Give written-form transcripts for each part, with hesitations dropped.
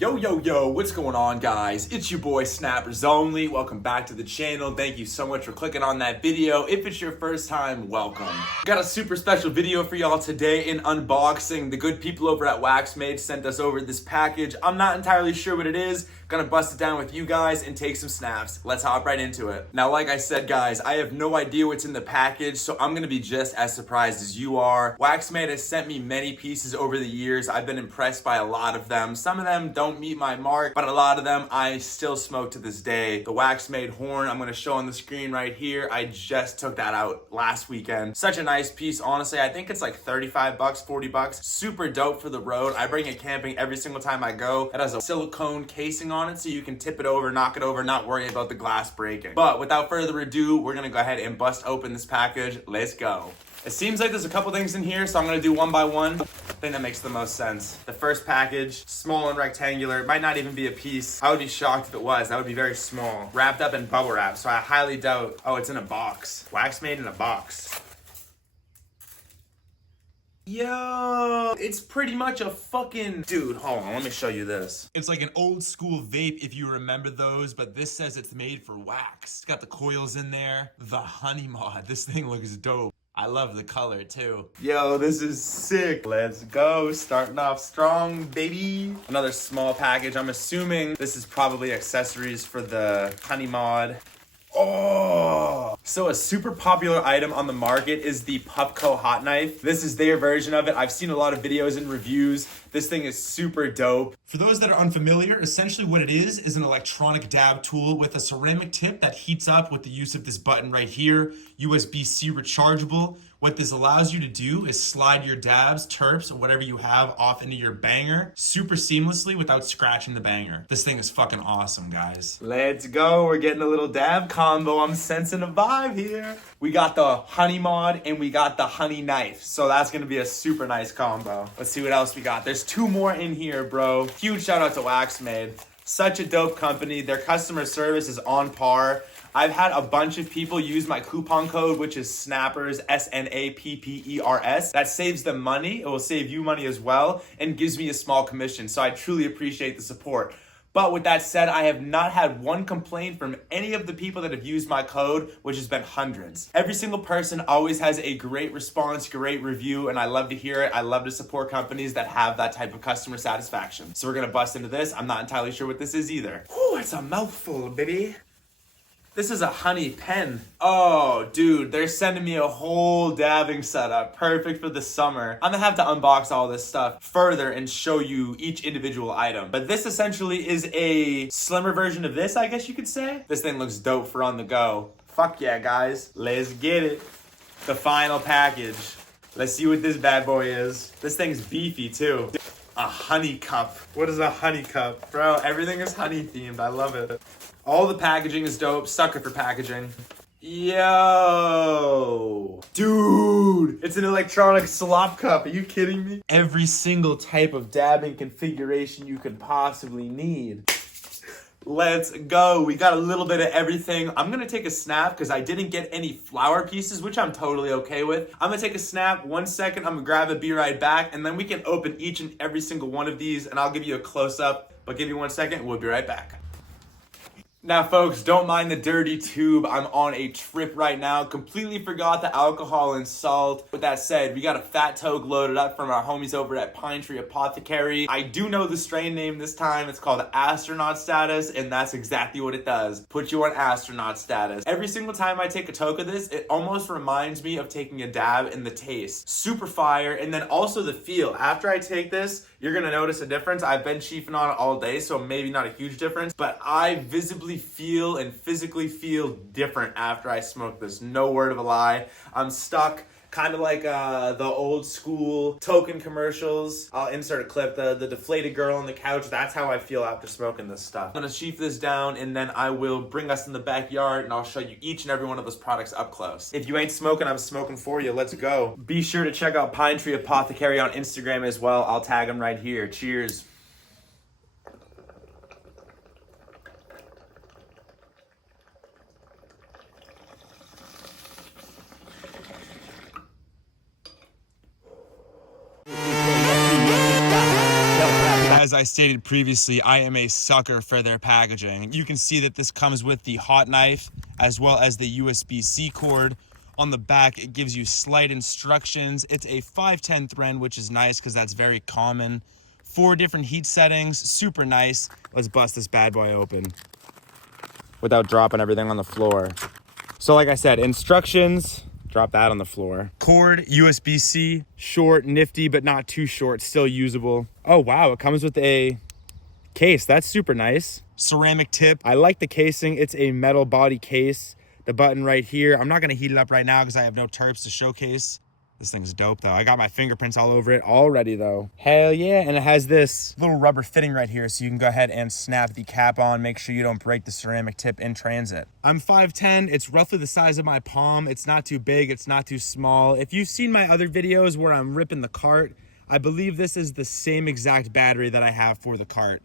Yo, what's going on, guys? It's your boy Snappers Only. Welcome back to the channel. Thank you so much for clicking on that video. If it's your first time, welcome. Got a super special video for y'all today in unboxing. The good people over at WaxMaid sent us over this package. I'm not entirely sure what it is. Gonna bust it down with you guys and take some snaps. Let's hop right into it. Now, like I said, guys, I have no idea what's in the package, so I'm gonna be just as surprised as you are. WaxMaid has sent me many pieces over the years. I've been impressed by a lot of them. Some of them don't meet my mark, but a lot of them I still smoke to this day. The WaxMaid horn, I'm gonna show on the screen right here. I just took that out last weekend. Such a nice piece, honestly. I think it's like 35 bucks, 40 bucks. Super dope for the road. I bring it camping every single time I go. It has a silicone casing on it so you can tip it over, knock it over, not worry about the glass breaking. But without further ado, we're gonna go ahead and bust open this package. Let's go. It seems like there's a couple things in here, so I'm gonna do one by one. I think that makes the most sense. The first package, small and rectangular. It might not even be a piece. I would be shocked if it was. That would be very small. Wrapped up in bubble wrap, so I highly doubt. Oh, it's in a box. WaxMaid in a box. Yo, it's pretty much a fucking... Dude, hold on, let me show you this. It's like an old school vape, if you remember those, but this says it's made for wax. It's got the coils in there. The honey mod. This thing looks dope. I love the color too. Yo, this is sick. Let's go, starting off strong, baby. Another small package. I'm assuming this is probably accessories for the honey mod. Oh! So a super popular item on the market is the Pupco hot knife. This is their version of it. I've seen a lot of videos and reviews. This thing is super dope. For those that are unfamiliar, essentially what it is an electronic dab tool with a ceramic tip that heats up with the use of this button right here. USB-C rechargeable. What this allows you to do is slide your dabs, terps, or whatever you have off into your banger super seamlessly without scratching the banger. This thing is fucking awesome, guys. Let's go. We're getting a little dab combo. I'm sensing a vibe here. We got the honey mod and we got the honey knife. So that's gonna be a super nice combo. Let's see what else we got. There's two more in here, bro. Huge shout out to WaxMaid. Such a dope company. Their customer service is on par. I've had a bunch of people use my coupon code, which is SNAPPERS, SNAPPERS. That saves them money. It will save you money as well and gives me a small commission. So I truly appreciate the support. But with that said, I have not had one complaint from any of the people that have used my code, which has been hundreds. Every single person always has a great response, great review, and I love to hear it. I love to support companies that have that type of customer satisfaction. So we're gonna bust into this. I'm not entirely sure what this is either. Whew, it's a mouthful, baby. This is a honey pen. Oh, dude, they're sending me a whole dabbing setup. Perfect for the summer. I'm gonna have to unbox all this stuff further and show you each individual item. But this essentially is a slimmer version of this, I guess you could say. This thing looks dope for on the go. Fuck yeah, guys. Let's get it. The final package. Let's see what this bad boy is. This thing's beefy, too. A honey cup. What is a honey cup? Bro, everything is honey themed. I love it. All the packaging is dope. Sucker for packaging. Yo. Dude. It's an electronic slop cup. Are you kidding me? Every single type of dabbing configuration you could possibly need. Let's go. We got a little bit of everything. I'm going to take a snap because I didn't get any flower pieces, which I'm totally okay with. I'm going to take a snap. 1 second. I'm going to grab it, be right back. And then we can open each and every single one of these and I'll give you a close up. But give me 1 second. We'll be right back. Now, folks, don't mind the dirty tube. I'm on a trip right now. Completely forgot the alcohol and salt. With that said, we got a fat toke loaded up from our homies over at Pine Tree Apothecary. I do know the strain name this time. It's called Astronaut Status, and that's exactly what it does. Put you on astronaut status. Every single time I take a toke of this, it almost reminds me of taking a dab in the taste. Super fire, and then also the feel. After I take this, you're gonna notice a difference. I've been chiefing on it all day, so maybe not a huge difference, but I visibly feel and physically feel different after I smoke this. No word of a lie. I'm stuck. Kind of like the old school token commercials. I'll insert a clip, the deflated girl on the couch. That's how I feel after smoking this stuff. I'm gonna sheath this down and then I will bring us in the backyard and I'll show you each and every one of those products up close. If you ain't smoking, I'm smoking for you. Let's go. Be sure to check out Pine Tree Apothecary on Instagram as well. I'll tag them right here. Cheers. Guys, I stated previously, I am a sucker for their packaging. You can see that this comes with the hot knife as well as the USB-C cord. On the back, it gives you slight instructions. It's a 510 thread, which is nice because that's very common. 4 different heat settings, super nice. Let's bust this bad boy open without dropping everything on the floor. So like I said, instructions, drop that on the floor. Cord, USB-C, short, nifty, but not too short, still usable. Oh wow, it comes with a case. That's super nice. Ceramic tip. I like the casing. It's a metal body case. The button right here. I'm not gonna heat it up right now because I have no terps to showcase. This thing's dope though. I got my fingerprints all over it already though. Hell yeah, and it has this little rubber fitting right here so you can go ahead and snap the cap on, make sure you don't break the ceramic tip in transit. I'm 5'10", it's roughly the size of my palm. It's not too big, it's not too small. If you've seen my other videos where I'm ripping the cart, I believe this is the same exact battery that I have for the cart.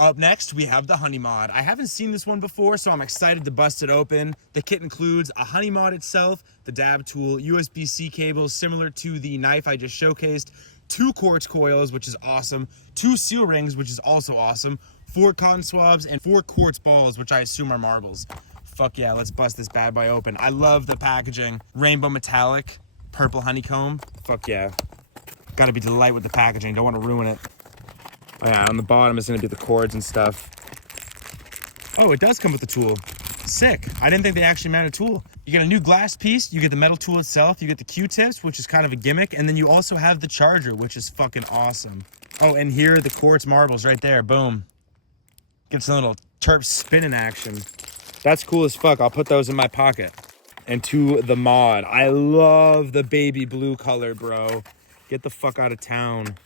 Up next, we have the Honey Mod. I haven't seen this one before, so I'm excited to bust it open. The kit includes a Honey Mod itself, the dab tool, USB-C cables similar to the knife I just showcased, 2 quartz coils, which is awesome, 2 seal rings, which is also awesome, 4 cotton swabs, and 4 quartz balls, which I assume are marbles. Fuck yeah, let's bust this bad boy open. I love the packaging. Rainbow metallic, purple honeycomb. Fuck yeah. Gotta be delight with the packaging, don't want to ruin it. Oh yeah, on the bottom is gonna be the cords and stuff. Oh, it does come with the tool. Sick. I didn't think they actually mounted a tool. You get a new glass piece, you get the metal tool itself, you get the Q-tips, which is kind of a gimmick, and then you also have the charger, which is fucking awesome. Oh, and here are the quartz marbles right there, boom. Get some little terp spinning action. That's cool as fuck. I'll put those in my pocket. And to the mod. I love the baby blue color, bro. Get the fuck out of town.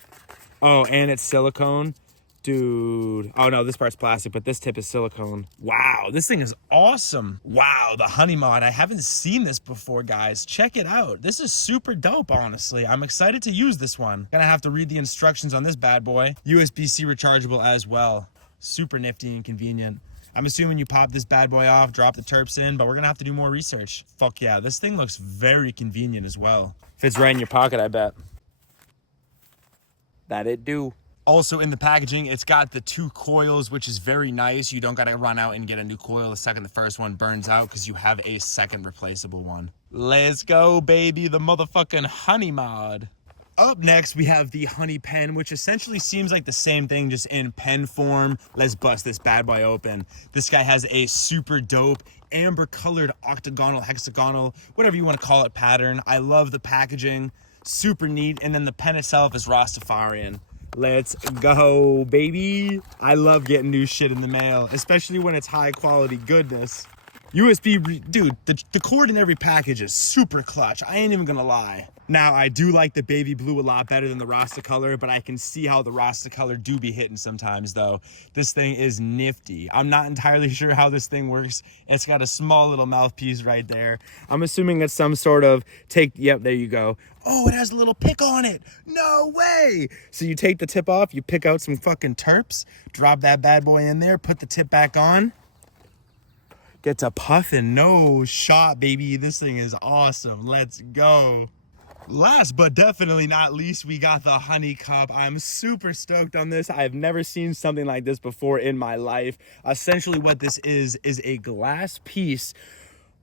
Oh, and it's silicone. Dude. Oh no, this part's plastic, but this tip is silicone. Wow, this thing is awesome. Wow, the Honey Mod. I haven't seen this before, guys. Check it out. This is super dope, honestly. I'm excited to use this one. Gonna have to read the instructions on this bad boy. USB-C rechargeable as well. Super nifty and convenient. I'm assuming you pop this bad boy off, drop the terps in, but we're gonna have to do more research. Fuck yeah, this thing looks very convenient as well. Fits right in your pocket, I bet. That it do. Also in the packaging, it's got the 2 coils, which is very nice. You don't gotta run out and get a new coil the second the first one burns out because you have a second replaceable one. Let's go, baby, the motherfucking Honey Mod. Up next, we have the Honey Pen, which essentially seems like the same thing, just in pen form. Let's bust this bad boy open. This guy has a super dope amber colored octagonal, hexagonal, whatever you want to call it, pattern. I love the packaging. Super neat. And then the pen itself is Rastafarian. Let's go, baby. I love getting new shit in the mail, especially when it's high quality goodness. Dude, the cord in every package is super clutch. I ain't even gonna lie. Now, I do like the baby blue a lot better than the Rasta color, but I can see how the Rasta color do be hitting sometimes, though. This thing is nifty. I'm not entirely sure how this thing works. It's got a small little mouthpiece right there. I'm assuming it's some sort of yep, there you go. Oh, it has a little pick on it. No way. So you take the tip off, you pick out some fucking terps, drop that bad boy in there, put the tip back on. Get to puffing. No shot, baby. This thing is awesome. Let's go. Last but definitely not least, we got the Honey Cup. I'm super stoked on this. I've never seen something like this before in my life. Essentially what this is a glass piece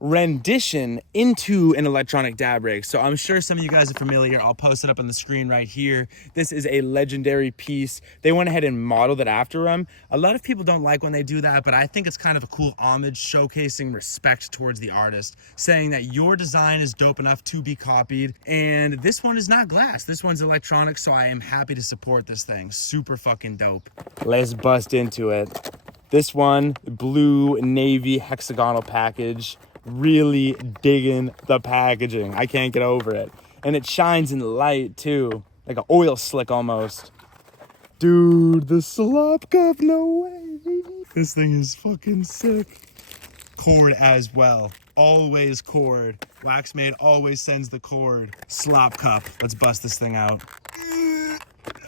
rendition into an electronic dab rig. So I'm sure some of you guys are familiar. I'll post it up on the screen right here. This is a legendary piece. They went ahead and modeled it after them. A lot of people don't like when they do that, but I think it's kind of a cool homage showcasing respect towards the artist, saying that your design is dope enough to be copied. And this one is not glass. This one's electronic, so I am happy to support this thing. Super fucking dope. Let's bust into it. This one, blue navy hexagonal package. Really digging the packaging. I can't get over it. And it shines in the light too, like an oil slick almost. Dude, the slop cup, no way, baby. This thing is fucking sick. Cord as well. Always cord. WaxMaid always sends the cord. Slop cup. Let's bust this thing out.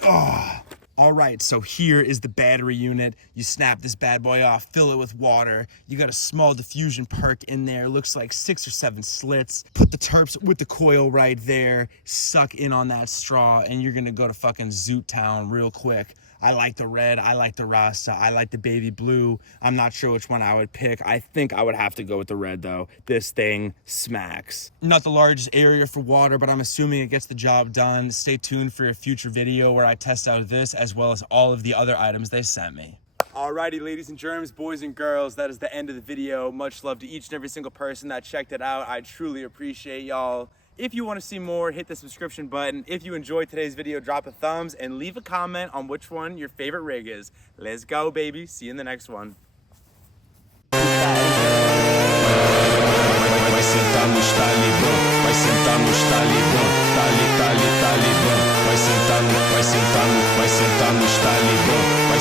Oh. All right, so here is the battery unit. You snap this bad boy off, fill it with water. You got a small diffusion perk in there. Looks like 6 or 7 slits. Put the terps with the coil right there. Suck in on that straw, and you're gonna go to fucking Zoot Town real quick. I like the red, I like the Rasta, I like the baby blue. I'm not sure which one I would pick. I think I would have to go with the red though. This thing smacks. Not the largest area for water, but I'm assuming it gets the job done. Stay tuned for a future video where I test out this as well as all of the other items they sent me. Alrighty, ladies and germs, boys and girls, that is the end of the video. Much love to each and every single person that checked it out. I truly appreciate y'all. If you want to see more, hit the subscription button. If you enjoyed today's video, drop a thumbs and leave a comment on which one your favorite rig is. Let's go, baby. See you in the next one. Vai sentar nos talibã, vai sentar nos talibã, talibã. Vai sentar nos talibã, vai